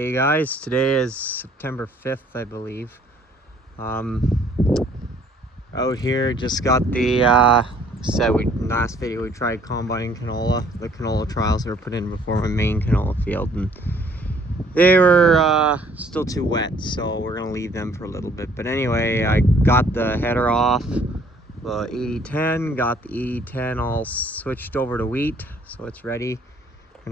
Hey guys, today is September 5th, I believe. Out here, just got the, last video we tried combining canola, the canola trials that were put in before my main canola field, and they were still too wet, so we're gonna leave them for a little bit. But anyway, I got the header off, the 8010, got the 8010 all switched over to wheat, so it's ready.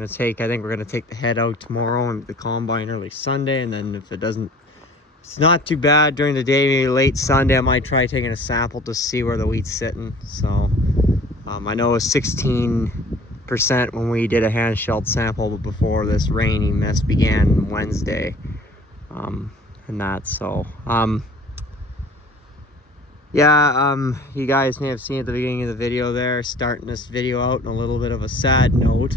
I think we're gonna take the head out tomorrow and the combine early Sunday, and then if it's not too bad during the day, maybe late Sunday, I might try taking a sample to see where the wheat's sitting. So I know it was 16% when we did a hand shelled sample before this rainy mess began Wednesday, and that. So you guys may have seen at the beginning of the video there, starting this video out on a little bit of a sad note.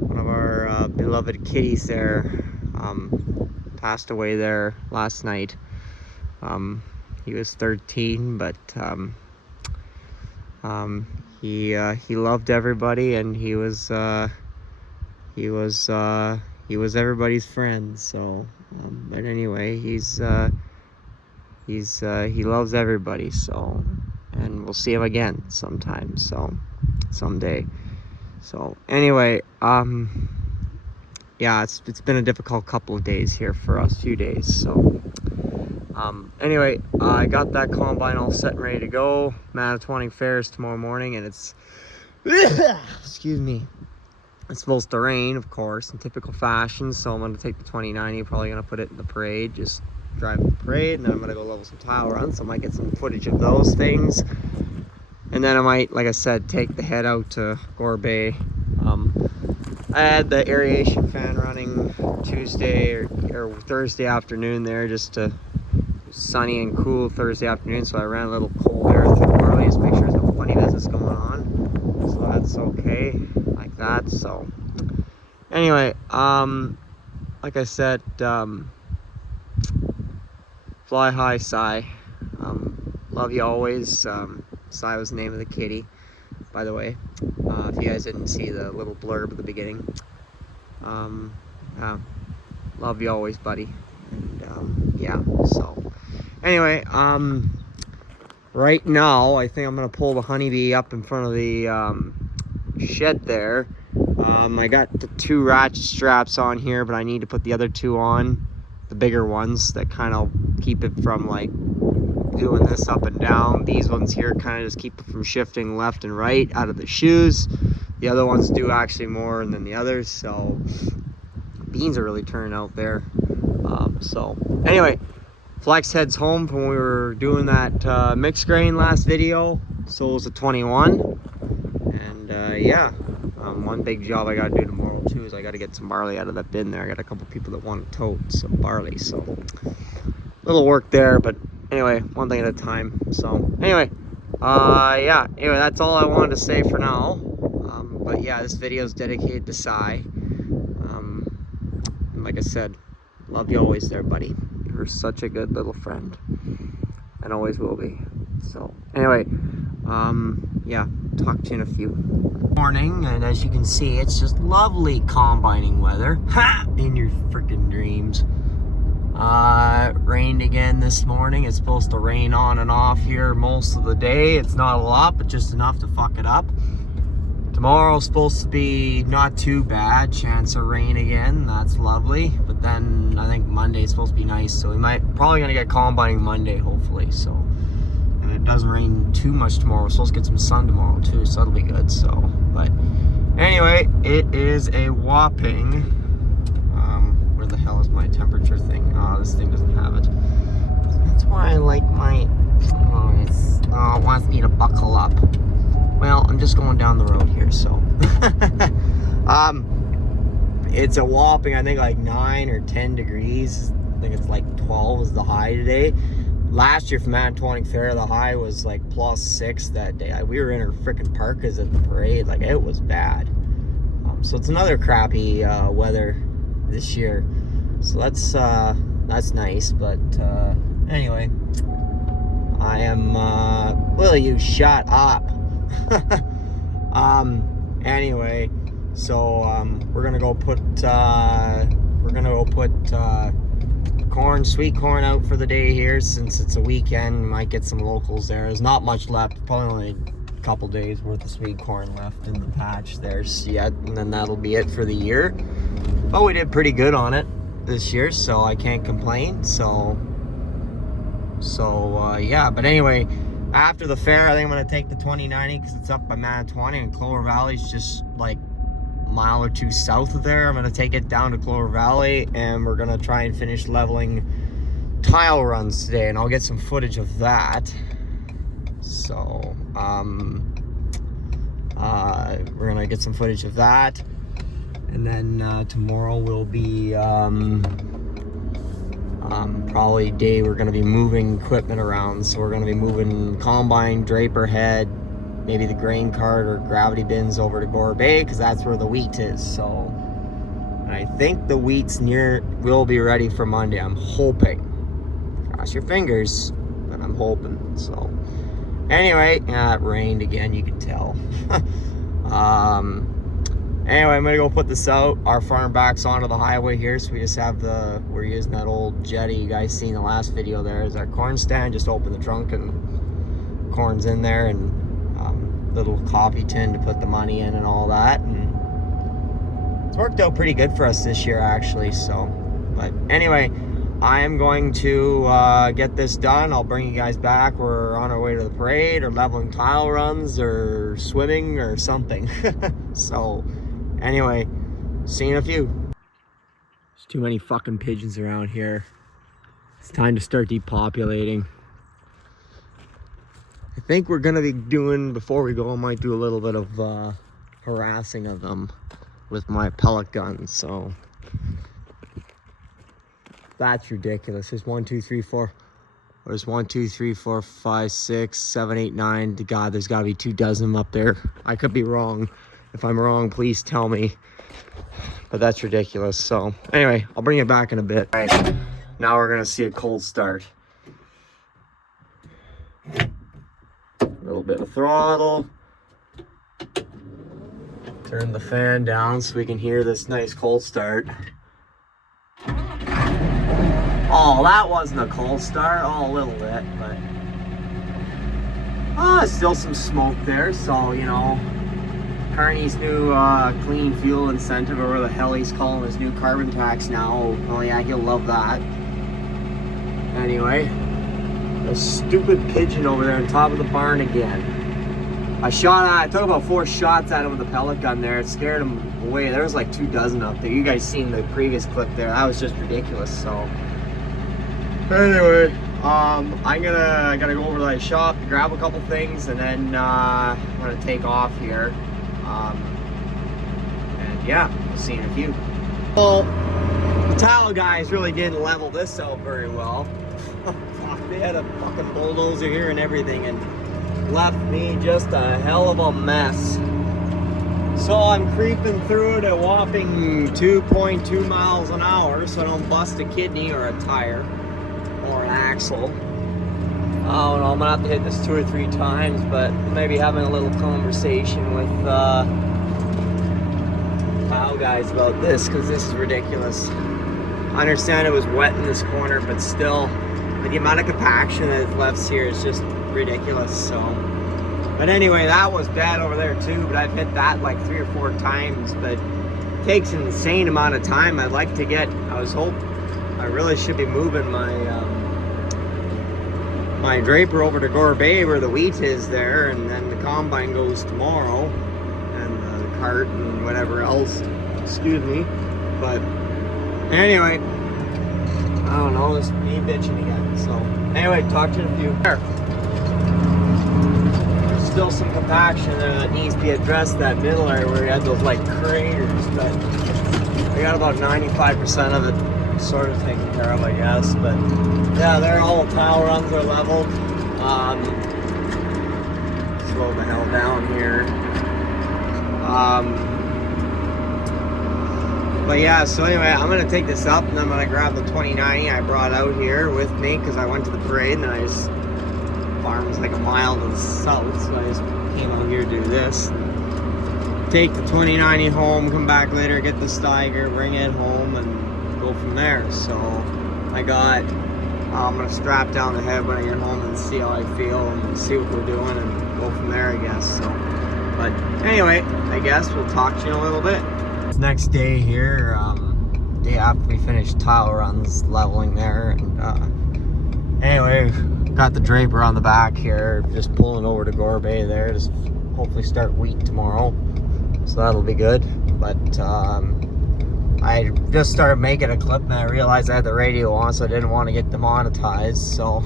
One of our beloved kitties there passed away there last night. He was 13, but he loved everybody, and he was everybody's friend. So but anyway, he loves everybody, so, and we'll see him again sometime, so someday. So anyway, yeah, it's been a difficult couple of days here for us, few days. So anyway, I got that combine all set and ready to go. Manitowoc Fairs tomorrow morning, and it's excuse me, it's supposed to rain, of course, in typical fashion. So I'm gonna take the 2090, probably gonna put it in the parade, just drive the parade, and then I'm gonna go level some tile runs, so I might get some footage of those things. And then I might, like I said, take the head out to Gore Bay. I had the aeration fan running Tuesday or Thursday afternoon there, just to sunny and cool Thursday afternoon, so I ran a little cold air through early just to make sure there's no funny business going on. So that's okay, like that. So anyway, like I said, fly high, Cy. Love you always. Cy was the name of the kitty, by the way, if you guys didn't see the little blurb at the beginning. Love you always, buddy. And yeah, so anyway, right now I think I'm gonna pull the honeybee up in front of the shed there. I got the 2 ratchet straps on here, but I need to put the other 2 on, the bigger ones that kind of keep it from like doing this up and down. These ones here kind of just keep it from shifting left and right out of the shoes. The other ones do actually more than the others. So beans are really turning out there. So anyway, Flex heads home from when we were doing that mixed grain last video. So it was a 21, and yeah, one big job I got to do tomorrow too is I got to get some barley out of that bin there. I got a couple people that want to tote some barley, so little work there, but anyway, one thing at a time. So anyway, yeah, anyway, that's all I wanted to say for now. But yeah, this video is dedicated to Cy. And like I said, love you always there, buddy. You're such a good little friend, and always will be. So anyway, yeah, talk to you in a few. Morning, and as you can see, it's just lovely combining weather. Ha! In your freaking dreams. Rained again this morning. It's supposed to rain on and off here most of the day. It's not a lot, but just enough to fuck it up. Tomorrow's supposed to be not too bad. Chance of rain again. That's lovely. But then I think Monday's supposed to be nice, so we probably gonna get combining Monday, hopefully. So, and it doesn't rain too much tomorrow. We're supposed to get some sun tomorrow too, so that'll be good. So, but anyway, it is a whopping. Where the hell is my temperature thing? Oh, this thing doesn't have it. That's why I like my. It wants me to buckle up. Well, I'm just going down the road here, so. It's a whopping, I think, like 9 or 10 degrees. I think it's like 12 is the high today. Last year for Manitowoc Fair, the high was like +6 that day. We were in our freaking parkas at the parade. Like, it was bad. So it's another crappy weather this year. So that's nice. But anyway, I am. Will you shut up? Anyway, so we're gonna go put we're gonna go put corn, sweet corn out for the day here since it's a weekend. Might get some locals there. There's not much left, probably only a couple days worth of sweet corn left in the patch there yet, and then that'll be it for the year. But we did pretty good on it this year, so I can't complain. So yeah, but anyway, after the fair I think I'm gonna take the 2090 because it's up by Manitowocin, and Clover Valley's just like a mile or two south of there. I'm gonna take it down to Clover Valley and we're gonna try and finish leveling tile runs today, and I'll get some footage of that. So we're gonna get some footage of that, and then tomorrow will be probably day we're gonna be moving equipment around. So we're gonna be moving combine, draper head, maybe the grain cart or gravity bins over to Gore Bay because that's where the wheat is. So I think the wheat's will be ready for Monday. I'm hoping. Cross your fingers, but I'm hoping. So anyway, it rained again, you can tell. Anyway, I'm gonna go put this out. Our farm backs onto the highway here, so we just have we're using that old jetty you guys seen in the last video. There is our corn stand. Just open the trunk and corn's in there, and little coffee tin to put the money in and all that. And it's worked out pretty good for us this year actually. So, but anyway, I am going to get this done. I'll bring you guys back. We're on our way to the parade or leveling tile runs or swimming or something. So anyway, see you in a few. There's too many fucking pigeons around here. It's time to start depopulating. I think we're gonna be doing, before we go, I might do a little bit of harassing of them with my pellet gun. So that's ridiculous. There's 1, 2, 3, 4. There's 1, 2, 3, 4, 5, 6, 7, 8, 9. God, there's gotta be 2 dozen up there. I could be wrong. If I'm wrong, please tell me. But that's ridiculous. So anyway, I'll bring it back in a bit. All right, now we're gonna see a cold start. A little bit of throttle. Turn the fan down so we can hear this nice cold start. Oh, that wasn't a cold start. Oh, a little bit, but still some smoke there. So, you know, Carney's new clean fuel incentive, or whatever the hell he's calling his new carbon tax now. Oh yeah, he'll love that. Anyway, a stupid pigeon over there on top of the barn again. I took about 4 shots at him with the pellet gun there. It scared him away. There was like 2 dozen up there. You guys seen the previous clip there. That was just ridiculous. So anyway, I gotta go over to the shop, grab a couple things, and then I'm gonna take off here. And yeah, we'll see you in a few. Well, the tile guys really didn't level this out very well. Fuck, they had a fucking bulldozer here and everything, and left me just a hell of a mess. So I'm creeping through it at a whopping 2.2 miles an hour so I don't bust a kidney or a tire or an axle. I don't know, I'm gonna have to hit this 2 or 3 times, but maybe having a little conversation with plow guys about this, because this is ridiculous. I understand it was wet in this corner, but still, the amount of compaction that is left here is just ridiculous. So, but anyway, that was bad over there too, but I've hit that like 3 or 4 times, but it takes an insane amount of time. I'd like to get, I really should be moving my my draper over to Gore Bay where the wheat is there, and then the combine goes tomorrow, and the cart and whatever else, excuse me. But anyway, I don't know, this me bitching again. So anyway, talk to you in a few. There's still some compaction there that needs to be addressed, that middle area where we had those like craters, but we got about 95% of it sort of taken care of, I guess. But yeah, there, all the tile runs are leveled. Slow the hell down here. But yeah, so anyway, I'm gonna take this up, and then I'm gonna grab the 2090 I brought out here with me because I went to the parade, and then I just, farm's like a mile to the south, so I just came out here to do this. Take the 2090 home, come back later, get the Steiger, bring it home, and go go from there. So I'm gonna strap down the head when I get home and see how I feel and see what we're doing and go from there, I guess. So, but anyway, I guess we'll talk to you in a little bit. It's next day here, day after we finished tile runs, leveling there, and anyway, got the draper on the back here, just pulling over to Gorbey there, just hopefully start wheat tomorrow, so that'll be good. But I just started making a clip and I realized I had the radio on, so I didn't want to get demonetized. So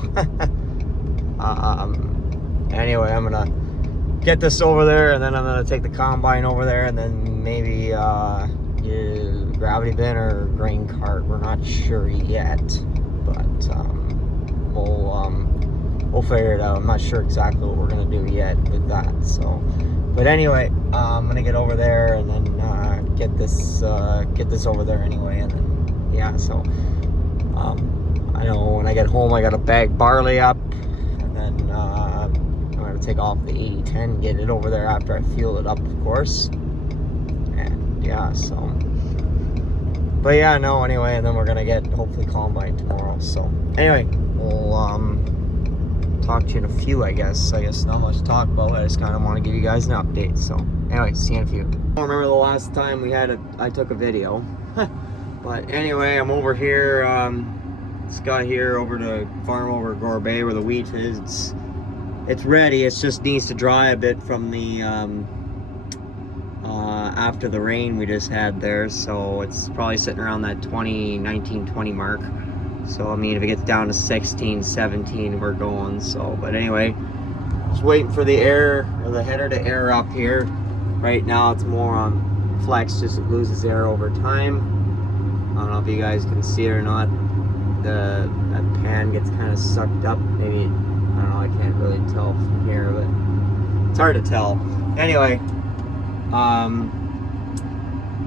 anyway, I'm gonna get this over there, and then I'm gonna take the combine over there, and then maybe gravity bin or grain cart. We're not sure yet, but we'll figure it out. I'm not sure exactly what we're gonna do yet with that. So, but anyway, I'm gonna get over there and then get this over there anyway, and then yeah. So I know when I get home, I gotta bag barley up, and then I'm gonna take off the 8010, get it over there after I fuel it up, of course. And yeah, so. But yeah, no, anyway, and then we're gonna get hopefully combine tomorrow. So anyway, we'll talk to you in a few, I guess. Not much to talk about. I just kind of want to give you guys an update. So anyway, see you in a few. I don't remember the last time I took a video. But anyway, I'm over here. This guy here over to farm over Gorbey where the wheat is. It's ready. It just needs to dry a bit from the after the rain we just had there. So it's probably sitting around that 19-20 mark. So I mean, if it gets down to 16, 17, we're going. So, but anyway, just waiting for the air or the header to air up here. Right now it's more on flex, just it loses air over time. I don't know if you guys can see it or not. That pan gets kind of sucked up. Maybe, I don't know, I can't really tell from here, but it's hard to tell. Anyway,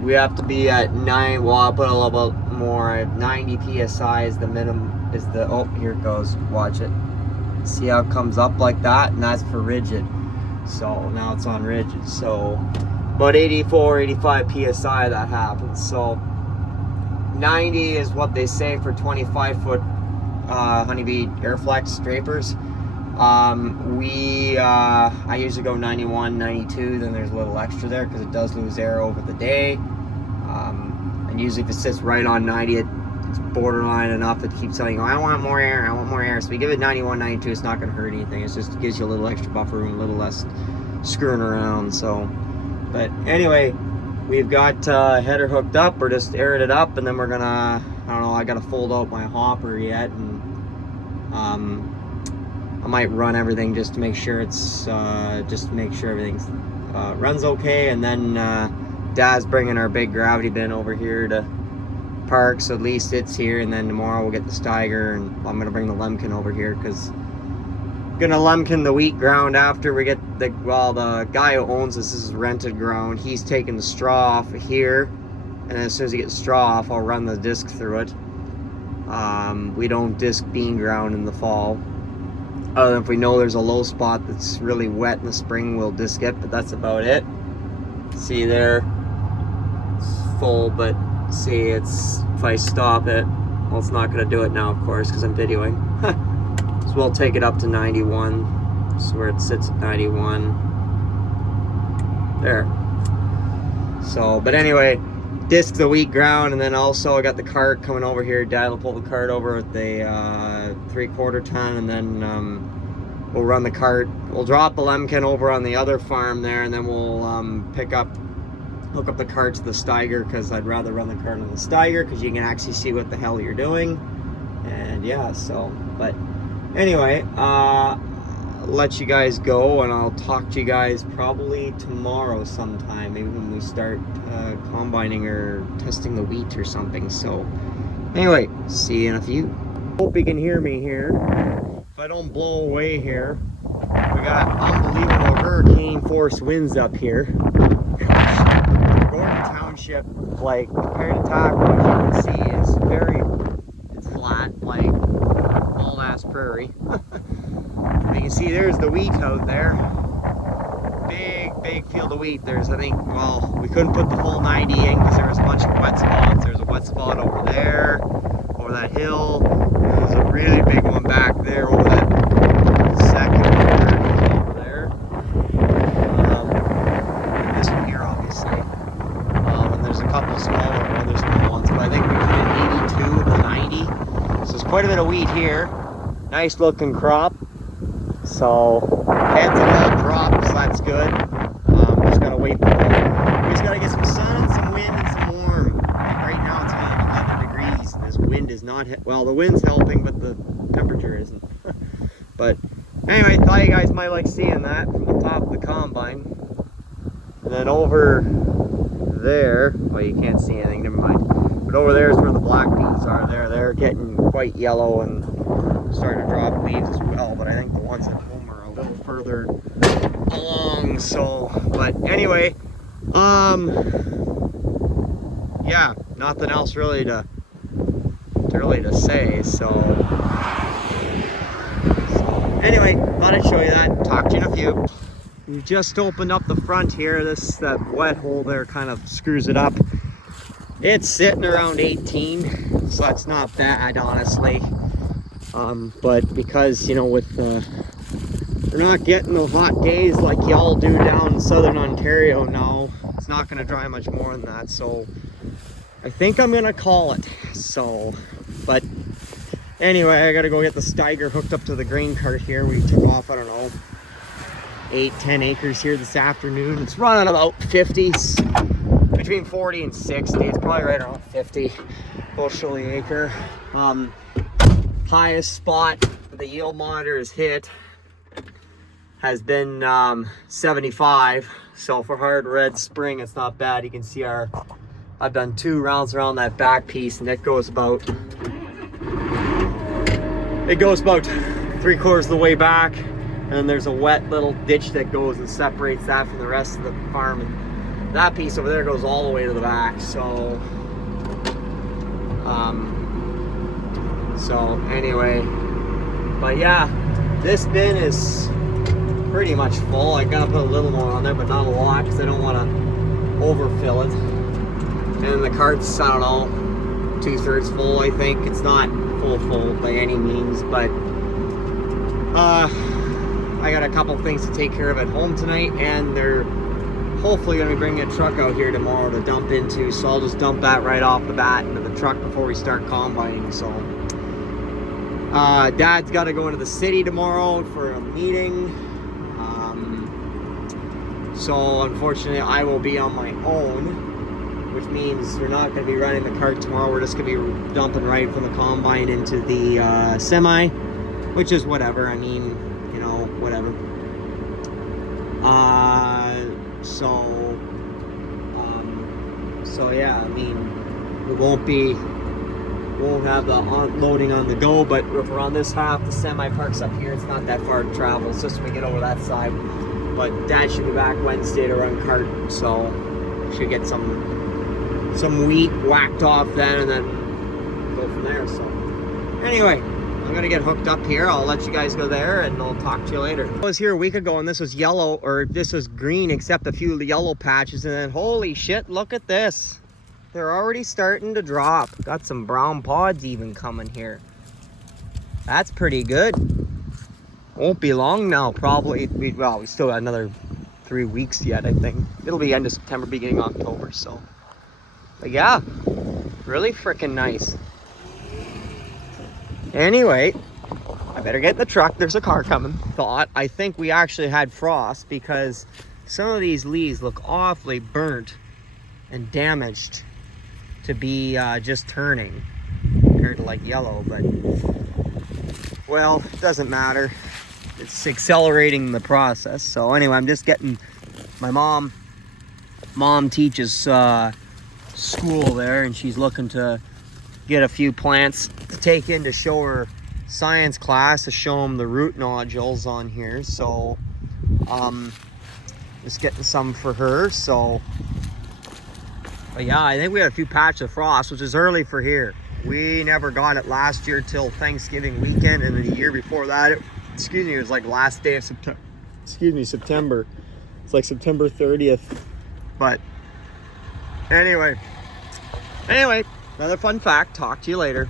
we have to be at 9. Well, I'll put a little bit more. 90 psi is the minimum. Oh, here it goes. Watch it. See how it comes up like that, and that's for rigid. So now it's on rigid. So about 84, 85 psi that happens. So 90 is what they say for 25-foot Honeybee Airflex drapers. I usually go 91, 92, then there's a little extra there because it does lose air over the day. And usually if it sits right on 90, it's borderline enough that keeps telling you, I want more air, I want more air. So we give it 91, 92, it's not going to hurt anything. It just gives you a little extra buffer room, a little less screwing around. So, but anyway, we've got header hooked up. We're just airing it up, and then we're gonna, I don't know, I gotta fold out my hopper yet, and I might run everything just to make sure it's everything runs okay. And then Dad's bringing our big gravity bin over here to park, so at least it's here. And then tomorrow we'll get the Steiger, and I'm gonna bring the Lemken over here because I'm gonna Lemken the wheat ground after we get the guy who owns this is rented ground. He's taking the straw off of here, and as soon as he gets straw off, I'll run the disc through it. We don't disc bean ground in the fall. Other than if we know there's a low spot that's really wet in the spring, we'll disc it, but that's about it. See there, it's full, but see, it's, if I stop it, well, it's not gonna do it now, of course, because I'm videoing. So we'll take it up to 91, so where it sits at 91. There. So, but anyway, disc the wheat ground, and then also I got the cart coming over here. Dad will pull the cart over with the 3/4 ton, and then we'll run the cart. We'll drop the Lemken over on the other farm there, and then we'll hook up the cart to the Steiger, because I'd rather run the cart on the Steiger because you can actually see what the hell you're doing. And yeah, so, but anyway, let you guys go, and I'll talk to you guys probably tomorrow sometime, maybe when we start combining or testing the wheat or something. So anyway, see you in a few. Hope you can hear me here. If I don't blow away here, we got unbelievable hurricane force winds up here. Gordon Township, like compared to Tackle, as you can see, is it's flat, like all ass prairie. You can see there's the wheat out there. Big field of wheat. There's, I think, well, we couldn't put the full 90 in because there was a bunch of wet spots. There's a wet spot over there, over that hill. There's a really big one back there over that second hill over there. And this one here, obviously. And there's a couple smaller, other small ones, but I think we put in 82 to 90. So there's quite a bit of wheat here. Nice looking crop. So heads have all dropped, so that's good. Just gotta wait. We just gotta get some sun and some wind and some warm. Right now it's only like 11 degrees. This wind is not, well, the wind's helping, but the temperature isn't. But anyway, thought you guys might like seeing that from the top of the combine. And then over there, well, you can't see anything, never mind. But over there is where the black beans are. They're getting quite yellow and starting to drop leaves as well. But I think the ones at home are a little further along. So, but anyway, yeah, nothing else really to say. So anyway, thought I'd show you that. Talk to you in a few. We just opened up the front here. That wet hole there kind of screws it up. It's sitting around 18, so that's not bad, honestly. But because, you know, with we're not getting the hot days like y'all do down in southern Ontario now, it's not going to dry much more than that. So I think I'm going to call it. So, but anyway, I got to go get the Steiger hooked up to the grain cart here. We took off, I don't know, 8-10 acres here this afternoon. It's running about 50s, between 40 and 60. It's probably right around 50 bushel the acre. Highest spot the yield monitor has hit has been 75. So for hard red spring, it's not bad. You can see I've done 2 rounds around that back piece, and it goes about 3/4 of the way back. And then there's a wet little ditch that goes and separates that from the rest of the farm. And that piece over there goes all the way to the back. So, anyway, but yeah, this bin is pretty much full. I gotta put a little more on there, but not a lot, because I don't want to overfill it. And the cart's, I don't know, 2/3 full, I think. It's not full by any means, but I got a couple things to take care of at home tonight, and they're hopefully going to be bringing a truck out here tomorrow to dump into, so I'll just dump that right off the bat into the truck before we start combining. So Dad's got to go into the city tomorrow for a meeting, so unfortunately I will be on my own, which means we're not going to be running the cart tomorrow. We're just going to be dumping right from the combine into the semi, which is whatever. I mean, you know, whatever. So yeah, I mean, we won't have the loading on the go, but if we're on this half, the semi parks up here, it's not that far to travel. It's just we get over that side. But Dad should be back Wednesday to run cart, so should get some wheat whacked off then, and then go from there. So anyway, I'm gonna get hooked up here. I'll let you guys go there, and I'll talk to you later. I was here a week ago, and this was yellow, or this was green, except a few of the yellow patches, and then holy shit, look at this. They're already starting to drop. Got some brown pods even coming here. That's pretty good. Won't be long now, probably. We still got another 3 weeks yet, I think. It'll be end of September, beginning of October, so. But yeah, really freaking nice. Anyway, I better get in the truck. There's a car coming. I think we actually had frost, because some of these leaves look awfully burnt and damaged to be just turning compared to like yellow, but well, it doesn't matter. It's accelerating the process. So anyway, I'm just getting my mom teaches school there, and she's looking to get a few plants to take in to show her science class, to show them the root nodules on here. So just getting some for her. So but yeah, I think we had a few patches of frost, which is early for here. We never got it last year till Thanksgiving weekend, and the year before that, it was like last day of September. September. It's like September 30th. But anyway, Another fun fact. Talk to you later.